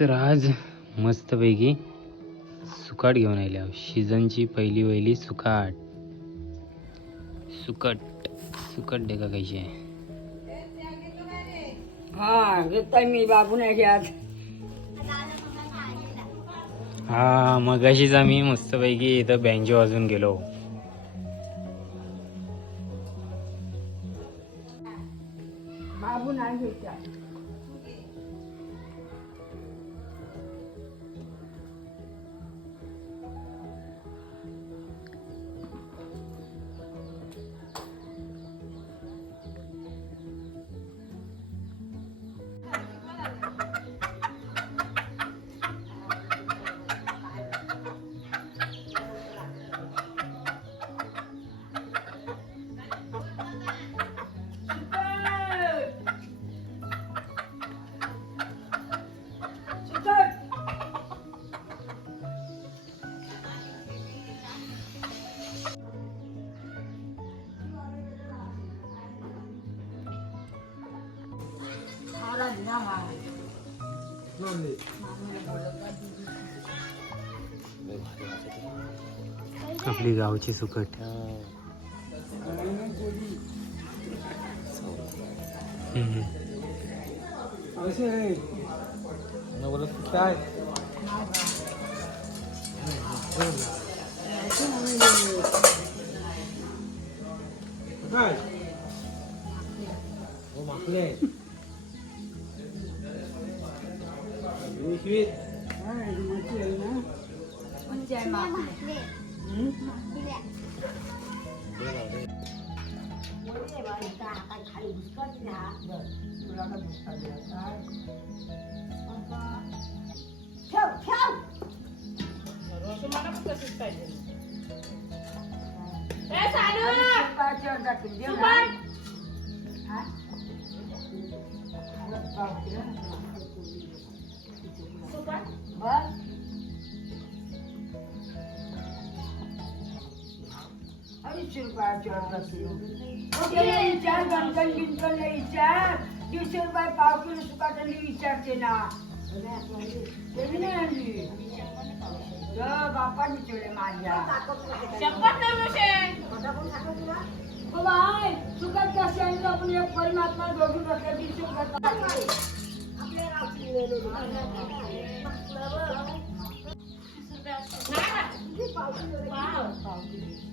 तर आज मस्तपैकी सुकाट घेऊन आले आहोत. सीझनची पहिली वहिली सुकाट. सुकट. सुकट डेका कशी आहे. हा घेतोय मी बाबू नाही घ्यात हा मगाशीच आम्ही मस्तपैकी इथं बँजो वाजून गेलो. आपली गावची सुकट 원래 말이니까 아까 다리 미끄러지나 네. 올라가 못 가지나. 아빠. 평 평. 너로서 말아볼까 싶다 이제. 내 사는. 빠져나 근데. 수발. 아. 수발. 뭐? हो बाय, सुकट कशी आणली आपण एक परमात्मा दोघी बसल्या दीडशे रुपये हा? एकशे वीस. ना जाय दोघींचं. दोनशे काय झालं, चाळीसची घे. मग आईला तुझे हो दे जाय जा तीनशे रुपये पाव किलो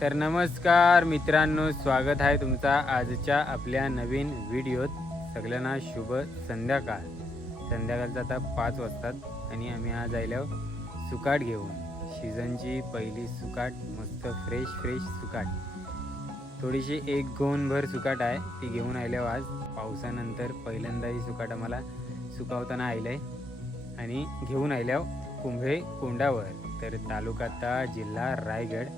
तर नमस्कार मित्रांनो स्वागत आहे तुमचा आजच्या आपल्या नवीन व्हिडिओत. सगळ्यांना शुभ संध्याकाळ. संध्याकाळचा आता पाच वाजतात आणि आम्ही आज आलो सुकाट घेऊन. सीझनची पहिली सुकाट मस्त फ्रेश फ्रेश सुकाट. थोडीशी एक गोनभर सुकाट आहे ती घेऊन आल्यावर आज. पावसानंतर पहिल्यांदा ही सुकाट आम्हाला सुकावताना आलं आहे आणि घेऊन आल्यावर कुंभे कोंडावर. तर तालुका जिल्हा रायगड.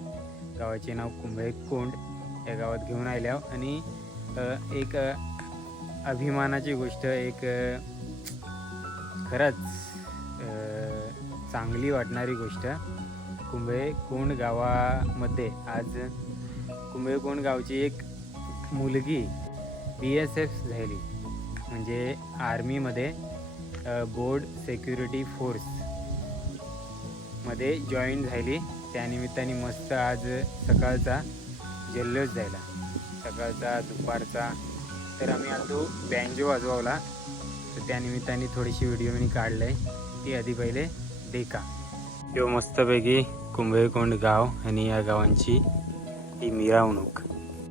गावाचे नाव कुंभे कोंड. या गावात घेऊन आल्यावर आणि एक अभिमानाची गोष्ट एक खरंच चांगली वाटणारी गोष्ट. कुंभे कोंड गावामध्ये आज कुंभेकोंड गावची एक मुलगी बी एस एफ झाली. म्हणजे आर्मीमध्ये बोर्ड सेक्युरिटी फोर्समध्ये जॉईन झाली. त्यानिमित्ताने मस्त आज सकाळचा जल्लोष झाला. सकाळचा दुपारचा. तर आम्ही आलो बँजो वाजवला तर त्यानिमित्ताने थोडीशी व्हिडिओ मी काढलाय. ती आधी पहिले देखा. यो मस्तपैकी कुंभेकोंड गाव आणि या गावांची ही मिरावणूक.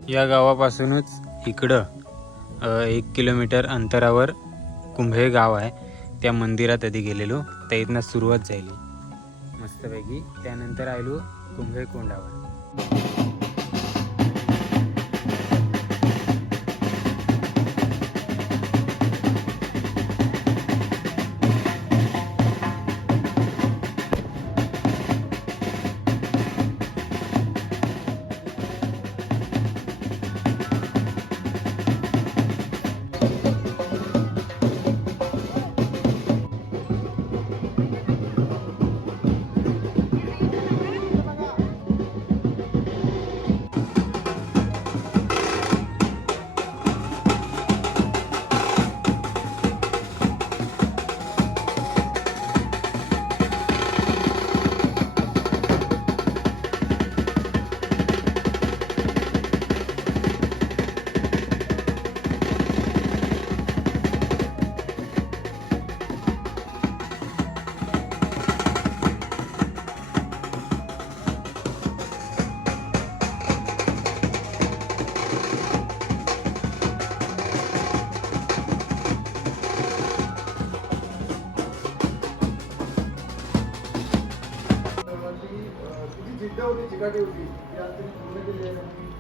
या गावापासूनच इकडं एक किलोमीटर अंतरावर कुंभे गाव आहे. त्या मंदिरात आधी गेलेलो. त्या इथनं सुरुवात झाली. मस्तपैकी त्यानंतर आलो कुंभे कोंडावर. चिकाटी होती ती आज त्यांनी पूर्ण केली आहे आणि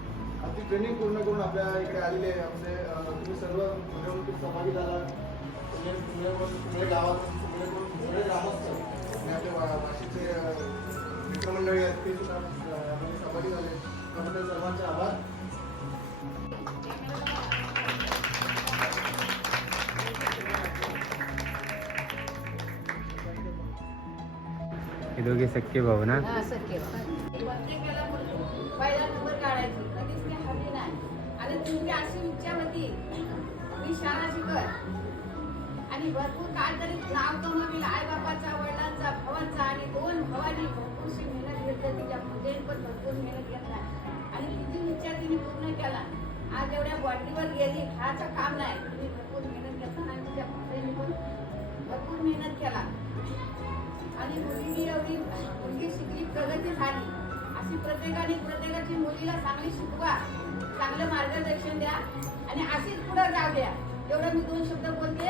आज ती ट्रेनिंग पूर्ण करून आपल्या इकडे आलेली आहे. म्हणजे तुम्ही सर्व मिरवणुकीत सहभागी झाला. पुणे तुम्ही तुम्ही गावात तुम्ही सगळे ग्रामस्थ. आणि आपल्या वा- वाशीचे मित्रमंडळी आहेत ते सुद्धा सहभागी झाले. त्याबद्दल सर्वांचे आभार. हे दोघे सख्खे भाऊ ना? नाही. आणि तुमची अशी इच्छा होती. मी शाळा आणि भरपूर काहीतरी नाव कमवलेलं आई बापाचा वडिलांचा भावांचा आणि दोन भावांनी भरपूरशी मेहनत घेतली तिच्या मुलीने पण भरपूर मेहनत घेतला आणि तिची इच्छा तिने पूर्ण केला. आज एवढ्या बॉडीवर गेली. खायचं काम नाही. तिने भरपूर मेहनत घेतला. आणि तिच्या मुलीने पण भरपूर मेहनत केला. आणि मुलींनी एवढी मुलगी शिकली प्रगती झाली. अशी प्रत्येकाने प्रत्येकाची मुलीला चांगली शिकवा चांगलं मार्गदर्शन द्या आणि अशीच पुढे जाऊ द्या. एवढं मी दोन शब्द बोलते.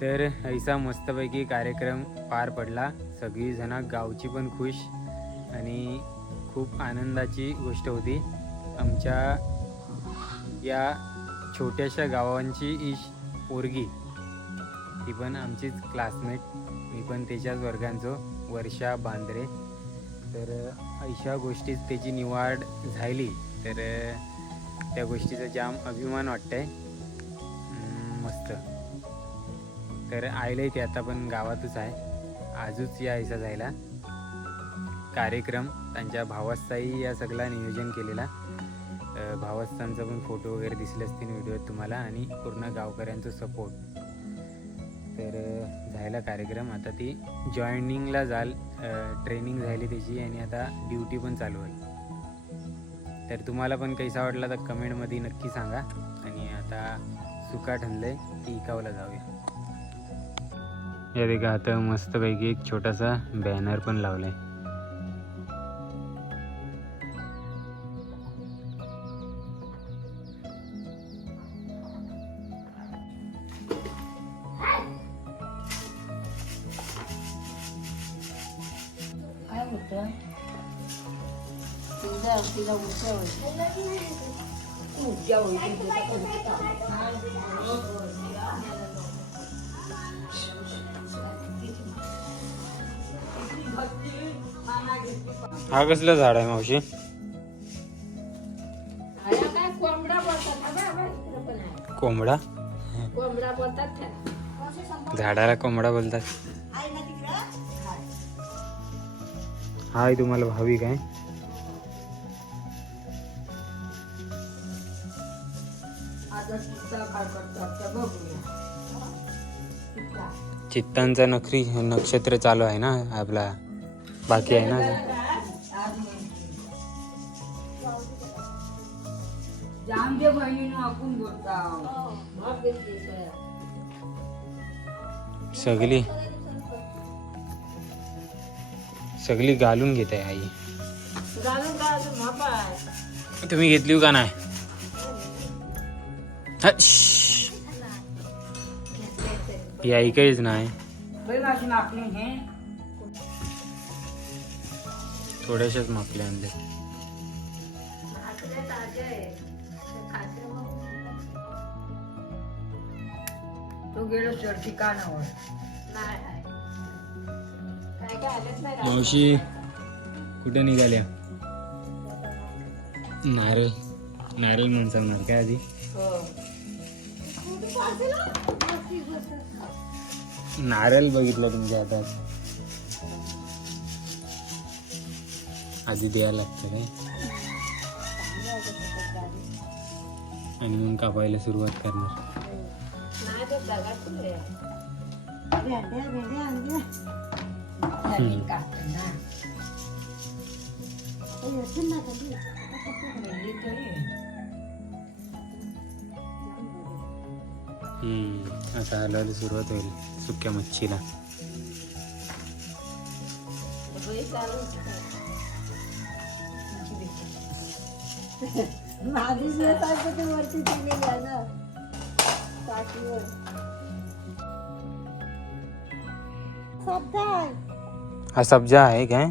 तर ऐसा मस्तपैकी कार्यक्रम पार पडला. सगळीजणं गावची पण खुश आणि खूप आनंदाची गोष्ट होती. आमच्या या छोट्याशा गावांची इश पोरगी ती पण आमचीच क्लासमेट मी पण त्याच्याच वर्गांचो वर्षा बांद्रे. तर अशा गोष्टीत त्याची निवाड झाली. तर त्या गोष्टीचा जाम अभिमान वाटतंय. आहे तर आईलाही ते आता पण गावातच आहे. आजूच यायचा जायला. कार्यक्रम त्यांच्या भावास्थाही या सगळा नियोजन केलेला. भावस्थांचा पण फोटो वगैरे दिसले असतील व्हिडिओत तुम्हाला आणि पूर्ण गावकऱ्यांचं सपोर्ट तर अ, झाला कार्यक्रम. आता ती जॉईनिंगला जाल ट्रेनिंग झाली त्याची आणि आता ड्युटी पण चालू आहे. तर तुम्हाला पण कैसा वाटला तर कमेंटमध्ये नक्की सांगा. आणि आता सुका आहे ती इकावला जाऊया. या देखा आता मस्तपैकी एक छोटासा बॅनर पण लावलाय. काय होतं? तुझ्या तिला हा कसलं झाड आहे मावशी? कोंबडा झाडाला कोंबडा बोलतात. हाय तुम्हाला भावी काय? करतात. चित्तांचा नखरी नक्षत्र चालू आहे ना आपला. बाकी आहे ना. सगळी. सगळी घालून घेत आहे आई. तुम्ही घेतली का नाही? हा. ही ऐकायच नाही हे थोड्याशाच मापले आणले. ते गेलो नाही रात्री. मावशी कुठे निघाल्या नारळ नारळ म्हणून सांगणार काय आधी नारळ बघितलं तुमच्या हातात. आधी द्यायला लागतं रे. आणि मग कापायला सुरुवात करणार. आता हलवायला सुरुवात होईल सुक्या मच्छीला? हा सब्जा आहे काय?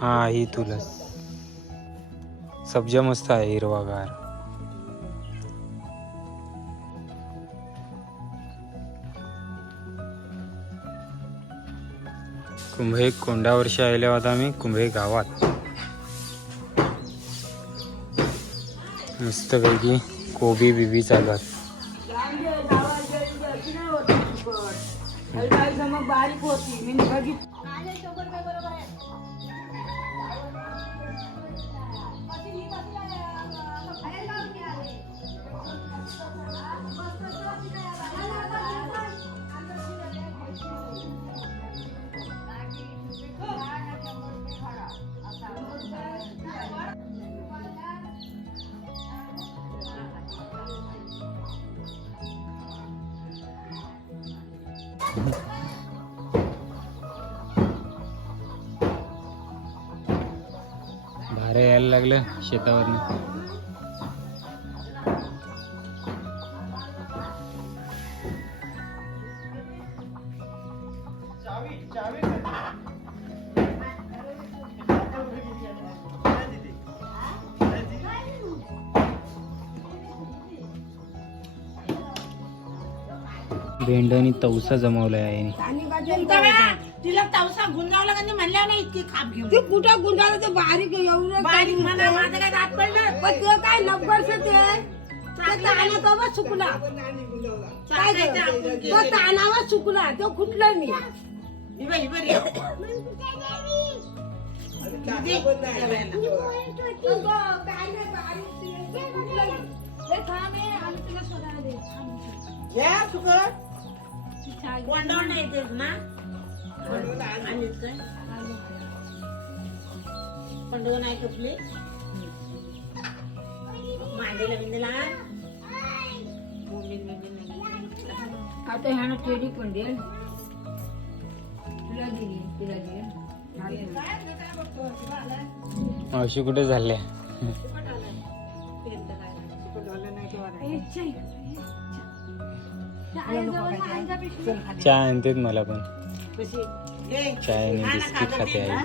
हा ही तुलस. सब्जा मस्त आहे हिरवागार. कुंभे कोंडावरशी आल्या आहोत आम्ही कुंभे गावात. मस्तपैकी कोबी बिबी चालत बारीक होती मी बघितली. भारे यायला लागलं शेतावरनं. भेंडणी तवसा जमवलाय आहे तिला तवसा गुंजावला का नाही म्हणल्या नाही इतकी खाप घेऊन. ते कुठं गुंडाळलं ते बारीक एवढं बारीक मला माझं काय दात पडलं? पण ते काय लवकरच ते चुकला काय ते? तो तानावर चुकला तो कुठलं मी. दे. घ्या सुकट. कोंडावून नाही ना आणलीत काय पंडव नाही कपले मांडीला बिंदीला नाही आता ह्यानं टेडी पण देईल तुला दिली तिला मावशी कुठे झाल्या चहा आणतेत मला पण. चाय आणि बिस्किट खाते आई. हा?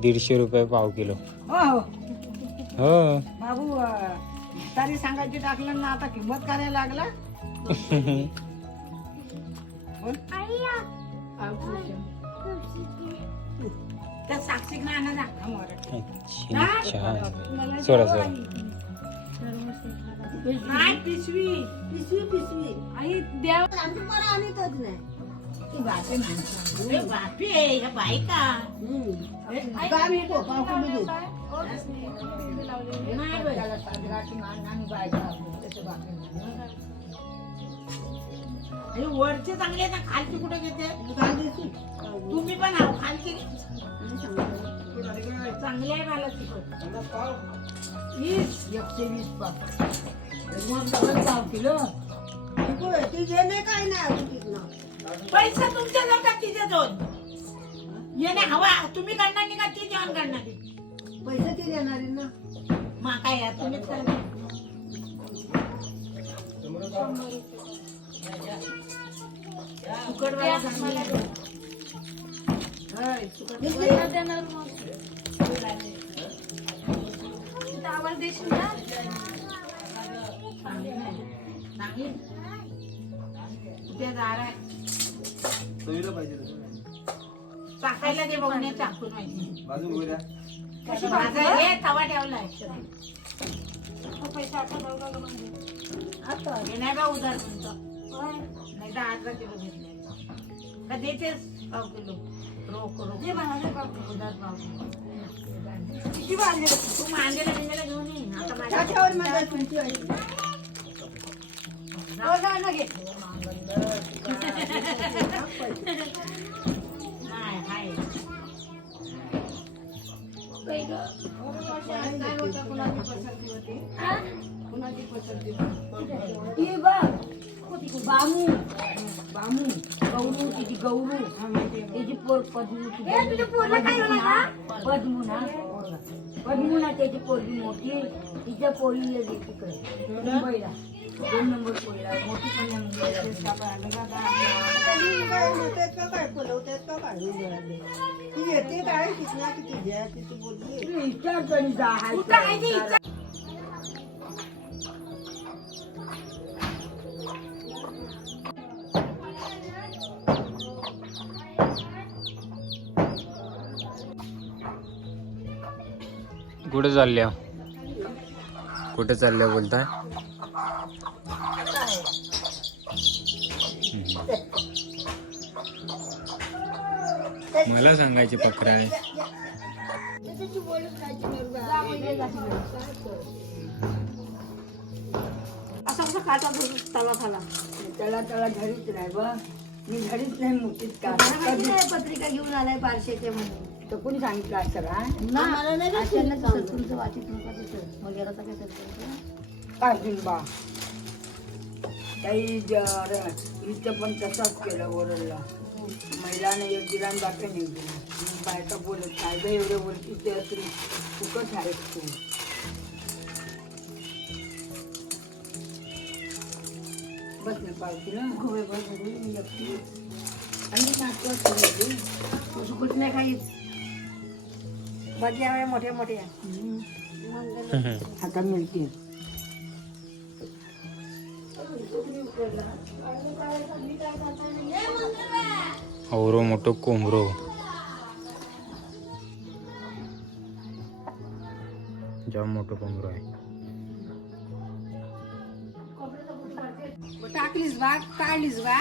दीडशे रुपये पाव किलो. हो हो. हो. बाबू तारी सांगायची टाकलं ना आता किंमत करायला लागला. चहा. सोडा सोडा. नाही पिशवी पिशवी पिशवी. आई द्या. आमची मला आणतच नाही. ती बापे माणसं. बापी ह्या बायका. नाही बाई. त्याला साजराची मान आणि बायका आपण त्याचे बापे माणसं. आणि वरचे चांगले आहेत ना खालचे कुठे घेते? काय देशील? तुम्ही पण आहो खालचे. चांगले आहे मला तिकट वीस एकशे वीस पाव मग पैसा तुमच्या का तिथे दोन येणे हवा तुम्ही करणार नाही का ती जेवण करणार आहे? पैसे ती देणार ना मा काय यार तुम्हीच करणार सुकटवाला चांगला आहे. होय, सुकट- चांगली. उद्या दार आहे. चवीला पाहिजे तसं. टाकायला दे बघून टाकून माहिती भाजून घेऊ द्या. माझा हे तवा ठेवलाय आता हे नाही बा उधार तुमचं नाही तर अर्धा किलो घेतले का देतेस पाव किलो रोख रोख उधार पाव किलो किती वाजले तू मांजेला बिंजेला घेऊन ये आता माझ्या त्याच्यावर माझ्या तुमची आई बामू. बामू गौरू तिची गौरू. तिची पोर पद्मू तिची पद्मू ना. पद्मू ना त्याची पोरगी मोठी तिच्या पोरीला दे तिकडे. मुंबईला. दोन नंबर पोरीला. मोठी पण आहे मुंबईला. विचारतो आणि जा हाय कुठं आहे ती? इच्छा? कुठे चालल्या कुठे चालल्या बोलताय? मला सांगायचे पकरा आहे असं खाला? त्याला त्याला घरीच नाही बा. मी घरीच नाही मोठीत का पत्रिका घेऊन आलाय पारशेचे म्हणून. तर कोणी सांगितलं हा? नाही तुमचं वाचित नका तसं वगैरेचा काय काय बिंबा? काही जर इथं पण तसाच केलं ओरडला महिलाने एक गिराण बाकी नाही दिला मग बायका बोलत काय गं एवढं बोलती ते असेल फुकट आहेस तू. बस ना पावती ना गोवे बस झाली, मी एकटी. आणि नाटकं कुठं नाही काही मोठे मोठे आता मिळते. औरो मोठो कोंबरो. जाम मोठो कोंबरो आहे. टाकलीस बा काढलीस बा.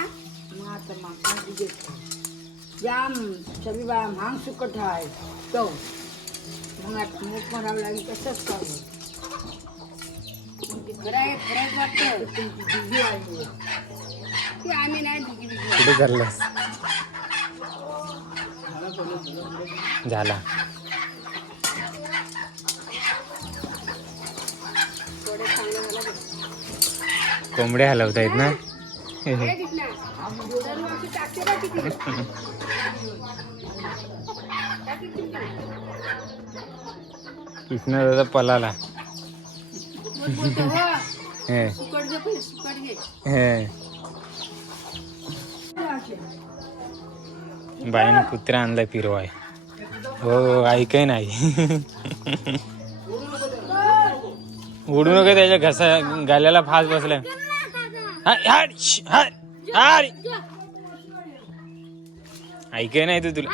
मग आता मग घेत जाम सगळी बा महाग सुकट आहे. तो मग म्हणावं लागेल तसंच करू खरं आहे. खरंच वाटतं तुमची दिगी वाढली ती आम्ही नाही दिगी दिगी कुठे चाललास झाला. कोंबड्या हलवतायत ना? दादा पलाला. हे. हे. बाईने कुत्रा आणलाय फिरवाय. हो ऐकय नाही उडू नका त्याच्या घसा गाल्याला फास बसलाय. ऐकय नाही तू तुला.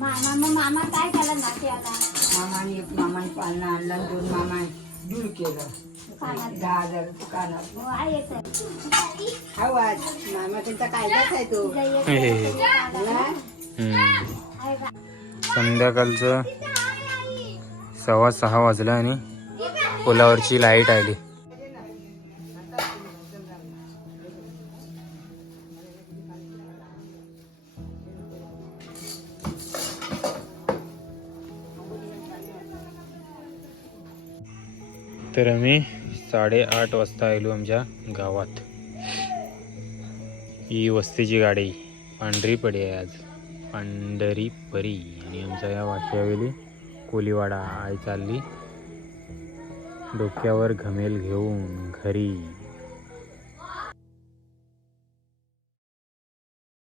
मामा मग मामा काय झालं नाते आता? मामाने एक मामाने पालना आणला आणि दोन मामा दूर केलं. दहा हजार दुकानात. हो आहे तर. आवाज मामा त्यांचा कायदाच आहे तो. संध्याकाळचं सव्वा सहा वाजला आणि पुलावरची लाइट आली. तर आम्ही साडेआठ वाजता आलो आमच्या गावात. ही वस्तीची गाडी पांढरी पडी आहे आज. पांढरी परी आणि आमच्या या वाशियावेली कोलीवाडा आई चालली. डोक्यावर घमेल घेऊन घरी.